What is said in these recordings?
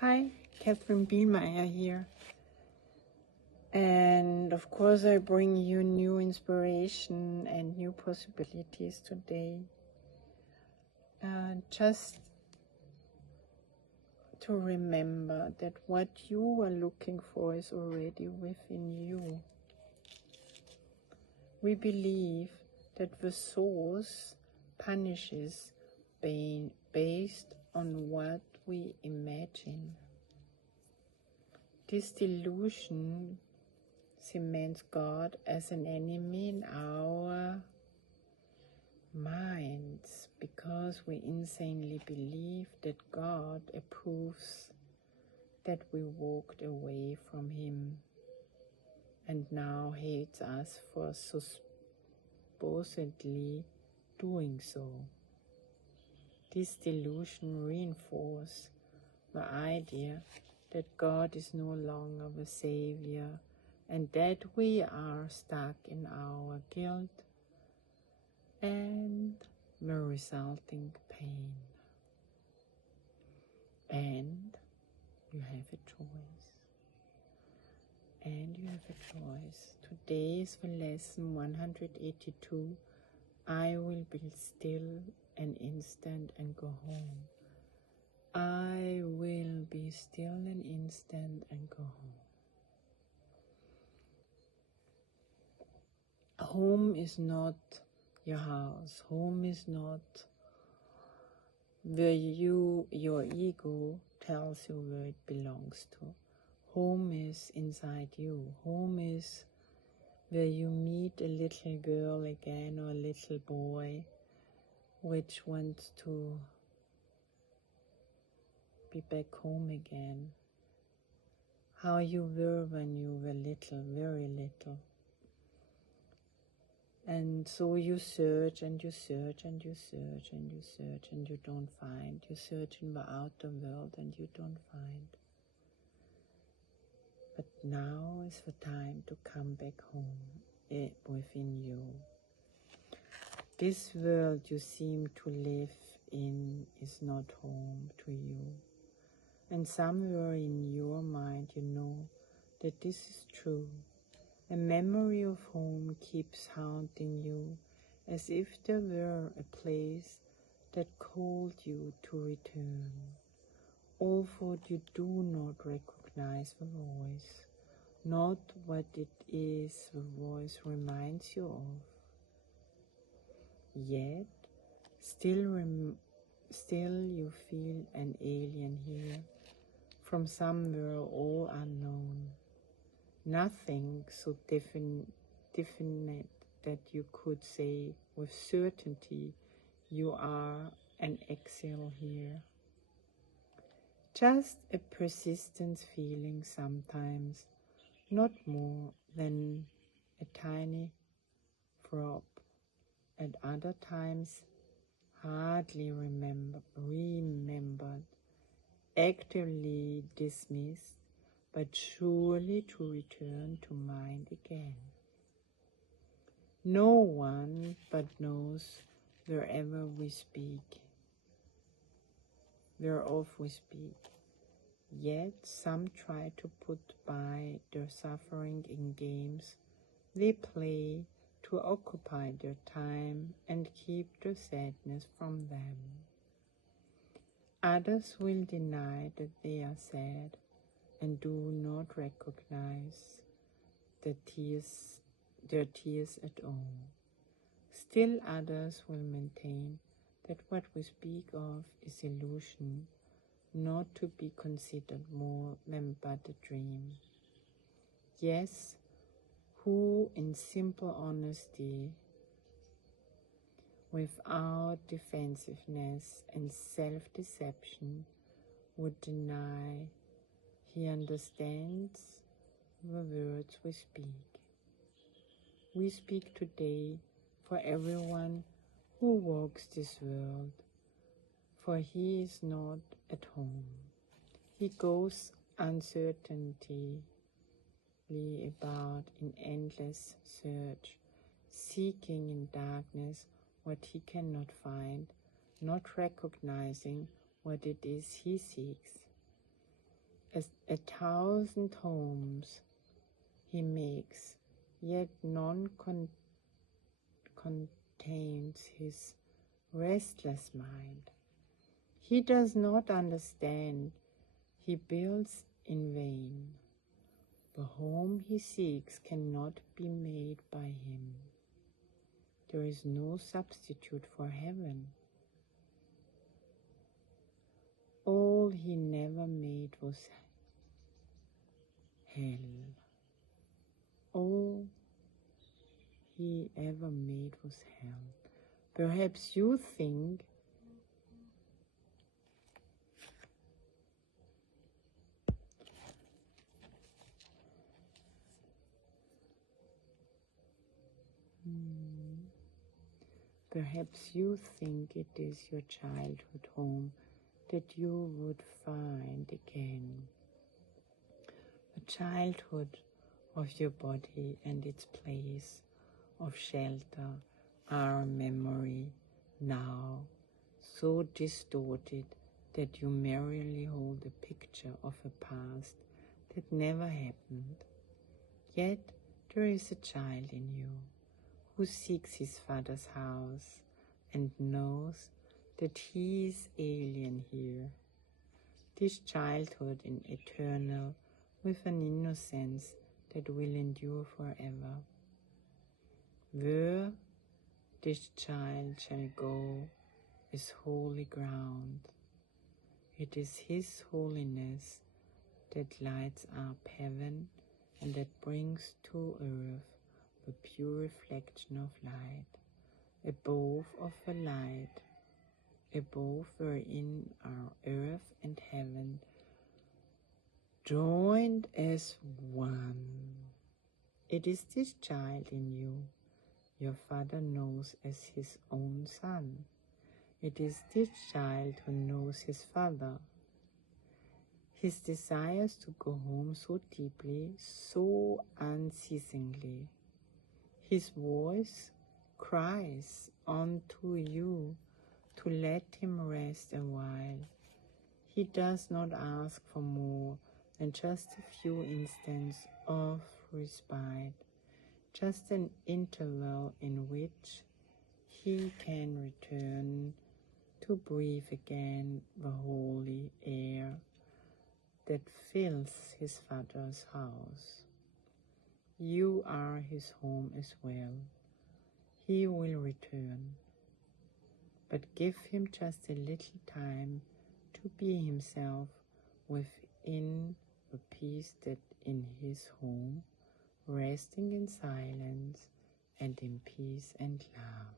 Hi, Catherine Bielmeyer here. And of course I bring you new inspiration and new possibilities today. Just to remember that what you are looking for is already within you. We believe that the source punishes pain based on what we imagine. This delusion cements God as an enemy in our minds because we insanely believe that God approves that we walked away from Him and now hates us for supposedly doing so. This delusion reinforces the idea that God is no longer the Savior and that we are stuck in our guilt and the resulting pain. And you have a choice. And you have a choice. Today is the lesson 182. I will be still an instant and go home. I will be still an instant and go home. Home is not your house. Home is not where your ego tells you where it belongs to. Home is inside you. Home is where you meet a little girl again or a little boy which wants to be back home again. How you were when you were little, very little. And so you search and you search and you search and you search and you don't find. You search in the outer world and you don't find. But now is the time to come back home within you. This world you seem to live in is not home to you. And somewhere in your mind you know that this is true. A memory of home keeps haunting you, as if there were a place that called you to return. Although you do not recognize the voice, not what it is the voice reminds you of. Yet, still you feel an alien here, from somewhere all unknown. Nothing so definite that you could say with certainty you are an exile here. Just a persistent feeling sometimes, not more than a tiny throb. At other times, hardly remembered, actively dismissed, but surely to return to mind again. No one but knows wherever we speak, whereof we speak. Yet some try to put by their suffering in games they play to occupy their time and keep the sadness from them. Others will deny that they are sad and do not recognize their tears at all. Still others will maintain that what we speak of is illusion, not to be considered more than but a dream. Yes, who in simple honesty, without defensiveness and self-deception, would deny he understands the words we speak. We speak today for everyone who walks this world, for he is not at home. He goes uncertainly about in endless search, seeking in darkness what he cannot find, not recognizing what it is he seeks. As 1,000 homes he makes, yet none contains his restless mind. He does not understand. He builds in vain. The home he seeks cannot be made by him. There is no substitute for heaven. All he never made was hell. All he ever made was hell. Perhaps you think it is your childhood home that you would find again. The childhood of your body and its place of shelter are a memory now so distorted that you merely hold a picture of a past that never happened. Yet there is a child in you who seeks his father's house and knows that he is alien here. This childhood is eternal, with an innocence that will endure forever. Where this child shall go is holy ground. It is his holiness that lights up heaven and that brings to earth the pure reflection of light, above of a light, above wherein are earth and heaven, joined as one. It is this child in you your father knows as his own son. It is this child who knows his father. His desires to go home so deeply, so unceasingly. His voice cries unto you to let him rest a while. He does not ask for more than just a few instants of respite, just an interval in which he can return to breathe again the holy air that fills his father's house. You are his home as well. He will return, but give him just a little time to be himself within the peace that in his home, resting in silence and in peace and love.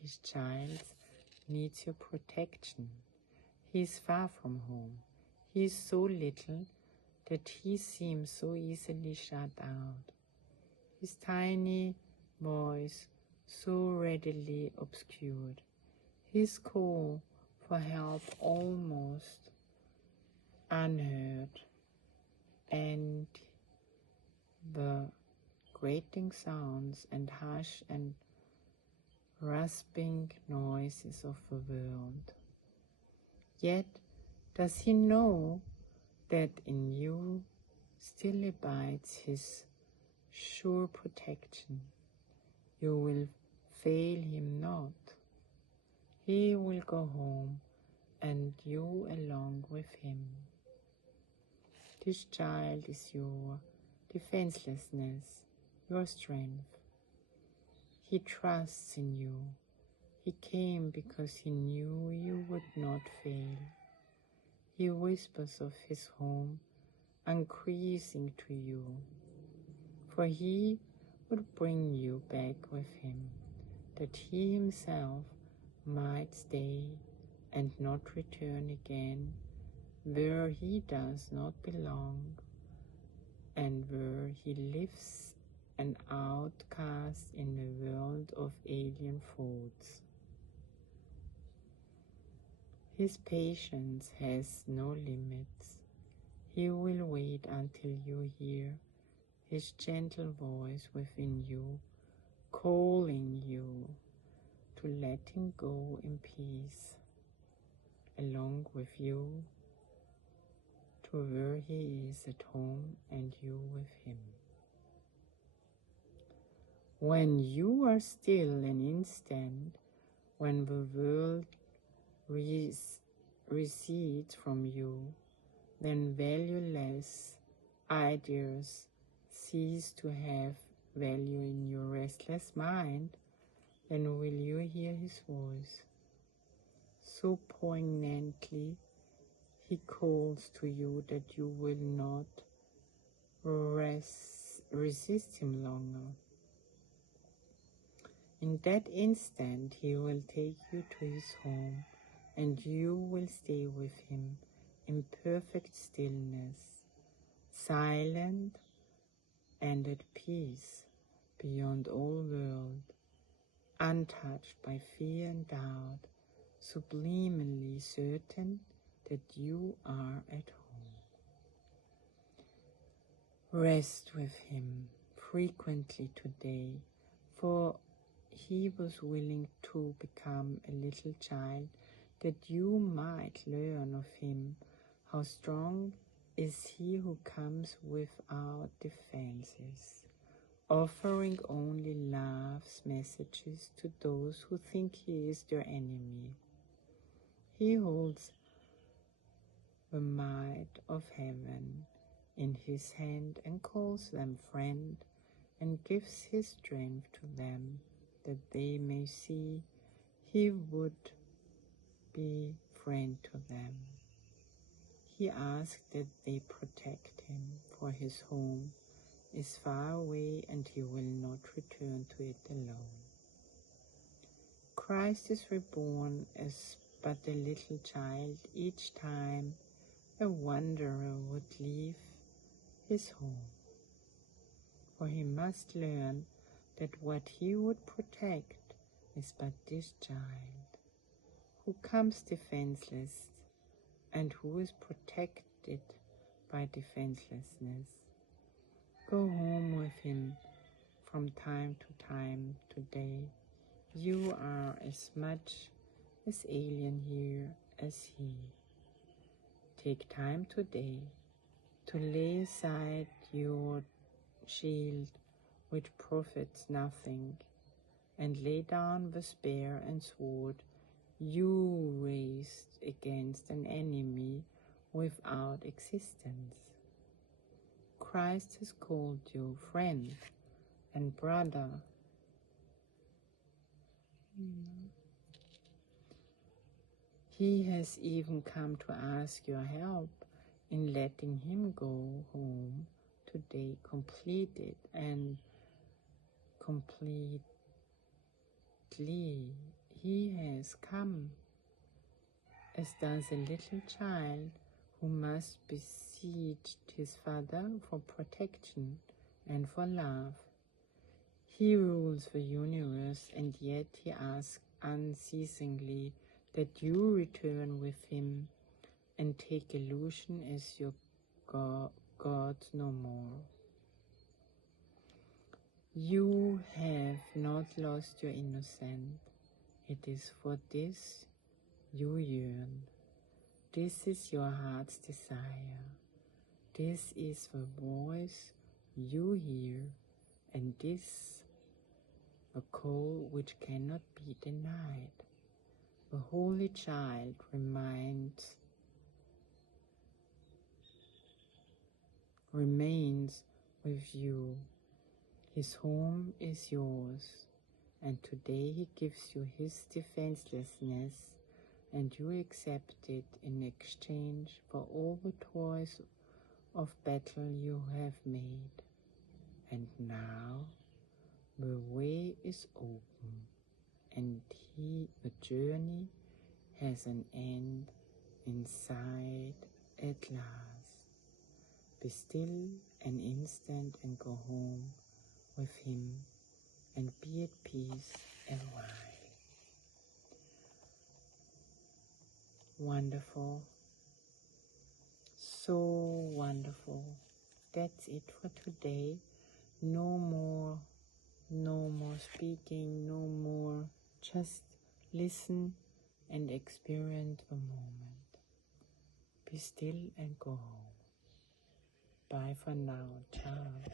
This child needs your protection. He is far from home. He is so little that he seems so easily shut out. His tiny voice so readily obscured. His call for help almost unheard, and the grating sounds and harsh and rasping noises of the world. Yet does he know that in you still abides his sure protection? You will fail him not. He will go home, and you along with him. This child is your defenselessness, your strength. He trusts in you. He came because he knew you would not fail. He whispers of his home, increasing to you, for he would bring you back with him, that he himself might stay and not return again, where he does not belong, and where he lives an outcast in the world of alien thoughts. His patience has no limits. He will wait until you hear his gentle voice within you, calling you to let him go in peace, along with you, to where he is at home and you with him. When you are still an instant, when the world recedes from you, then valueless ideas cease to have value in your restless mind, then will you hear his voice. So poignantly he calls to you that you will not resist him longer. In that instant he will take you to his home, and you will stay with him in perfect stillness, silent and at peace beyond all world, untouched by fear and doubt, sublimely certain that you are at home. Rest with him frequently today, for he was willing to become a little child that you might learn of him how strong is he who comes without defenses, offering only love's messages to those who think he is their enemy. He holds the might of heaven in his hand and calls them friend, and gives his strength to them, that they may see he would be friend to them. He asks that they protect him, for his home is far away and he will not return to it alone. Christ is reborn as but a little child each time a wanderer would leave his home, for he must learn that what he would protect is but this child, who comes defenseless and who is protected by defenselessness. Go home with him from time to time today. You are as much as alien here as he. Take time today to lay aside your shield which profits nothing, and lay down the spear and sword you raised against an enemy without existence. Christ has called you friend and brother. He has even come to ask your help in letting him go home today, completed and completely. He has come, as does a little child who must beseech his father for protection and for love. He rules the universe, and yet he asks unceasingly that you return with him and take illusion as your God no more. You have not lost your innocence. It is for this you yearn. This is your heart's desire. This is the voice you hear, and this the call which cannot be denied. The Holy Child remains with you. His home is yours, and today he gives you his defenselessness, and you accept it in exchange for all the toils of battle you have made. And now the way is open, and the journey has an end in sight at last. Be still an instant and go home with him, and be at peace a while. Wonderful. So wonderful. That's it for today. No more speaking, no more. Just Listen and experience the moment. Be still and go home. Bye for now. Ciao.